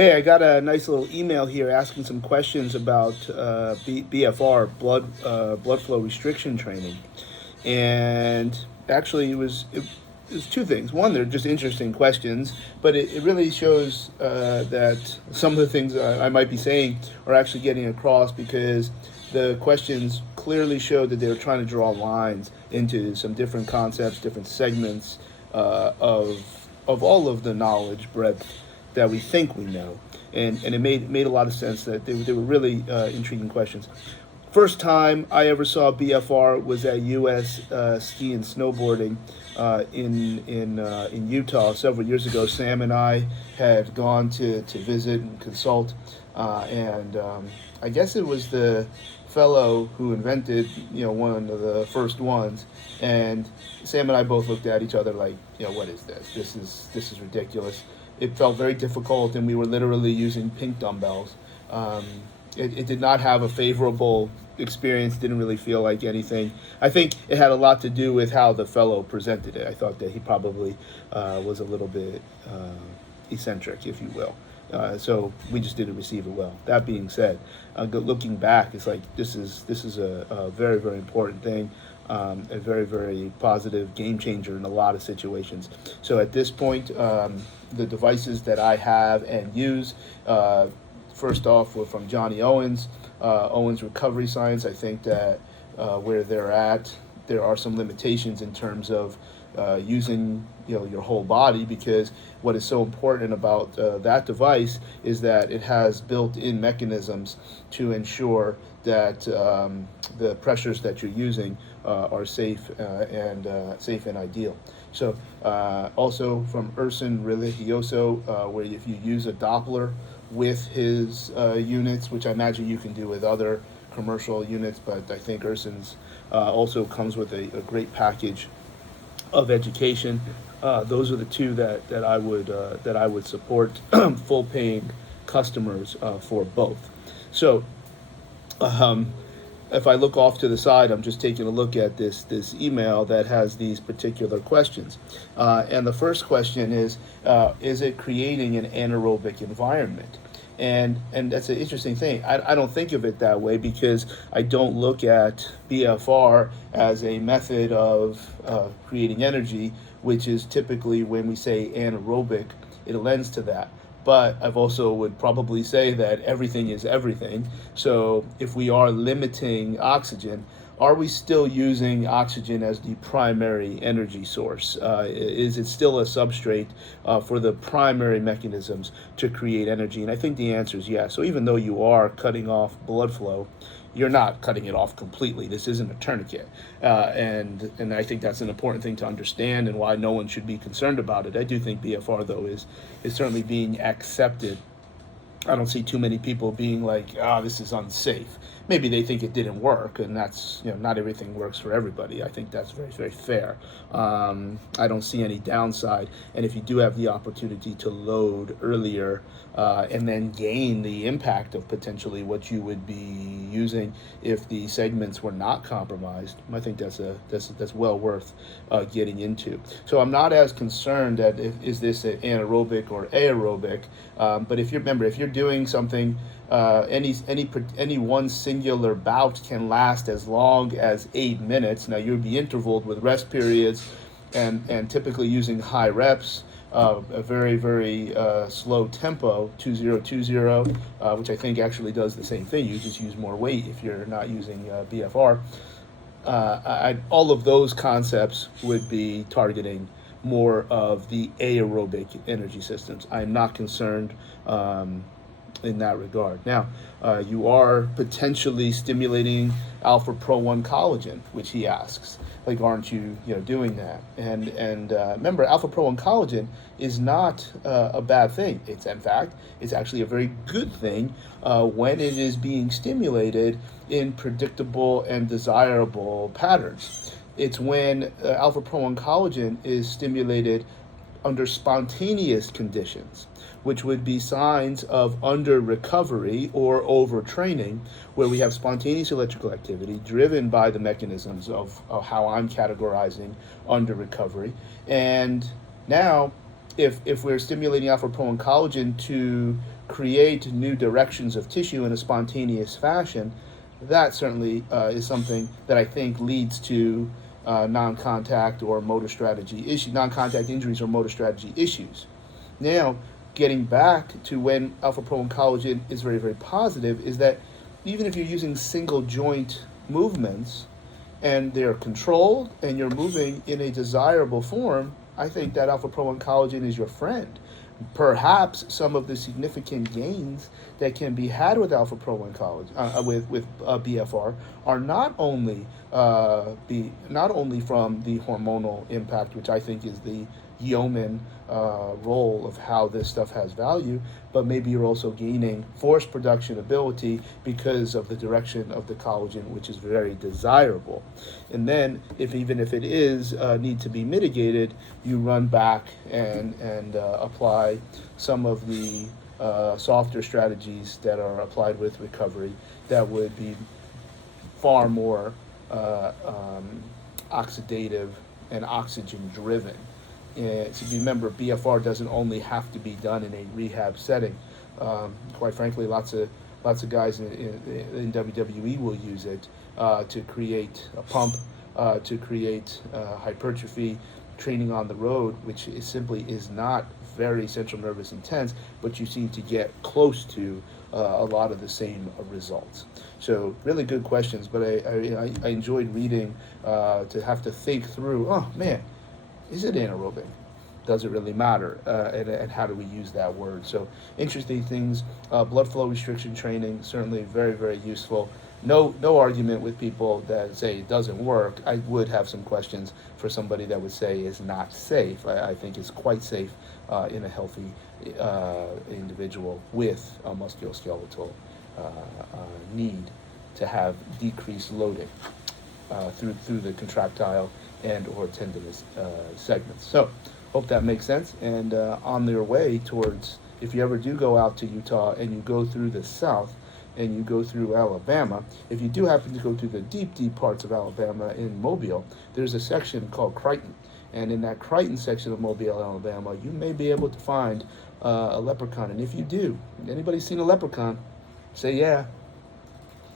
Hey, I got a nice little email here asking some questions about BFR, blood flow restriction training, and actually it was two things. One, they're just interesting questions, but it really shows that some of the things I might be saying are actually getting across because the questions clearly showed that they were trying to draw lines into some different concepts, different segments of all of the knowledge breadth that we think we know, and it made a lot of sense that they were really intriguing questions. First time I ever saw BFR was at U.S. Ski and Snowboarding in Utah several years ago. Sam and I had gone to visit and consult, and I guess it was the fellow who invented one of the first ones, and Sam and I both looked at each other like, what is this? This is ridiculous. It felt very difficult, and we were literally using pink dumbbells. It did not have a favorable experience, didn't really feel like anything. I think it had a lot to do with how the fellow presented it. I thought that he probably was a little bit eccentric, if you will. So we just didn't receive it well. That being said, looking back, it's like this is a very, very important thing, a very, very positive game changer in a lot of situations. So at this point, the devices that I have and use, first off, were from Johnny Owens, Owens Recovery Science. I think that where they're at, there are some limitations in terms of using your whole body, because what is so important about that device is that it has built-in mechanisms to ensure that the pressures that you're using are safe and ideal. So also from Urson Religioso, where if you use a Doppler with his units, which I imagine you can do with other commercial units, but I think Urson's also comes with a great package of education. Those are the two that I would support full paying customers for both. So if I look off to the side, I'm just taking a look at this email that has these particular questions. And the first question is it creating an anaerobic environment? And that's an interesting thing. I don't think of it that way because I don't look at BFR as a method of creating energy, which is typically when we say anaerobic, it lends to that. But I've also would probably say that everything is everything. So if we are limiting oxygen, are we still using oxygen as the primary energy source? Is it still a substrate for the primary mechanisms to create energy? And I think the answer is yes. So even though you are cutting off blood flow, you're not cutting it off completely. This isn't a tourniquet. And I think that's an important thing to understand and why no one should be concerned about it. I do think BFR, though, is certainly being accepted. I don't see too many people being like, this is unsafe. Maybe they think it didn't work, and that's, not everything works for everybody. I think that's very, very fair. I don't see any downside. And if you do have the opportunity to load earlier and then gain the impact of potentially what you would be using if the segments were not compromised, I think that's well worth getting into. So I'm not as concerned that is this an anaerobic or aerobic, but if you're doing something, any one singular bout can last as long as 8 minutes. Now you'd be intervaled with rest periods, and typically using high reps, a very, very slow tempo, 2020, which I think actually does the same thing. You just use more weight if you're not using BFR. All of those concepts would be targeting more of the aerobic energy systems. I'm not concerned in that regard. Now, you are potentially stimulating Alphapro 1 collagen, which he asks. Like, aren't you, doing that? And remember, Alphapro 1 collagen is not a bad thing. It's actually a very good thing when it is being stimulated in predictable and desirable patterns. It's when Alphapro 1 collagen is stimulated under spontaneous conditions, which would be signs of under recovery or overtraining, where we have spontaneous electrical activity driven by the mechanisms of how I'm categorizing under recovery. And now, if we're stimulating alpha-pro and collagen to create new directions of tissue in a spontaneous fashion, that certainly is something that I think leads to non-contact or motor strategy issue, non-contact injuries or motor strategy issues. Now, getting back to when alpha pro and collagen is very, very positive, is that even if you're using single joint movements and they're controlled and you're moving in a desirable form, I think that alpha pro and collagen is your friend. Perhaps some of the significant gains that can be had with alpha pro and collagen, with BFR, are not only from the hormonal impact, which I think is the yeoman role of how this stuff has value, but maybe you're also gaining force production ability because of the direction of the collagen, which is very desirable. And then, even if it is need to be mitigated, you run back and apply some of the softer strategies that are applied with recovery that would be far more oxidative and oxygen driven. So remember, BFR doesn't only have to be done in a rehab setting. Quite frankly, lots of guys in WWE will use it to create a pump, to create hypertrophy, training on the road, which simply is not very central nervous intense, but you seem to get close to a lot of the same results. So really good questions, but I enjoyed reading to have to think through, oh man, is it anaerobic? Does it really matter? And how do we use that word? So interesting things. Blood flow restriction training, certainly very, very useful. No argument with people that say it doesn't work. I would have some questions for somebody that would say it's not safe. I think it's quite safe in a healthy individual with a musculoskeletal need to have decreased loading through the contractile and or tendinous segments. So hope that makes sense. And on their way towards, if you ever do go out to Utah and you go through the south and you go through Alabama, if you do happen to go through the deep parts of Alabama in Mobile, there's a section called Crichton. And in that Crichton section of Mobile, Alabama, you may be able to find a leprechaun. And if you do, anybody seen a leprechaun? Say yeah.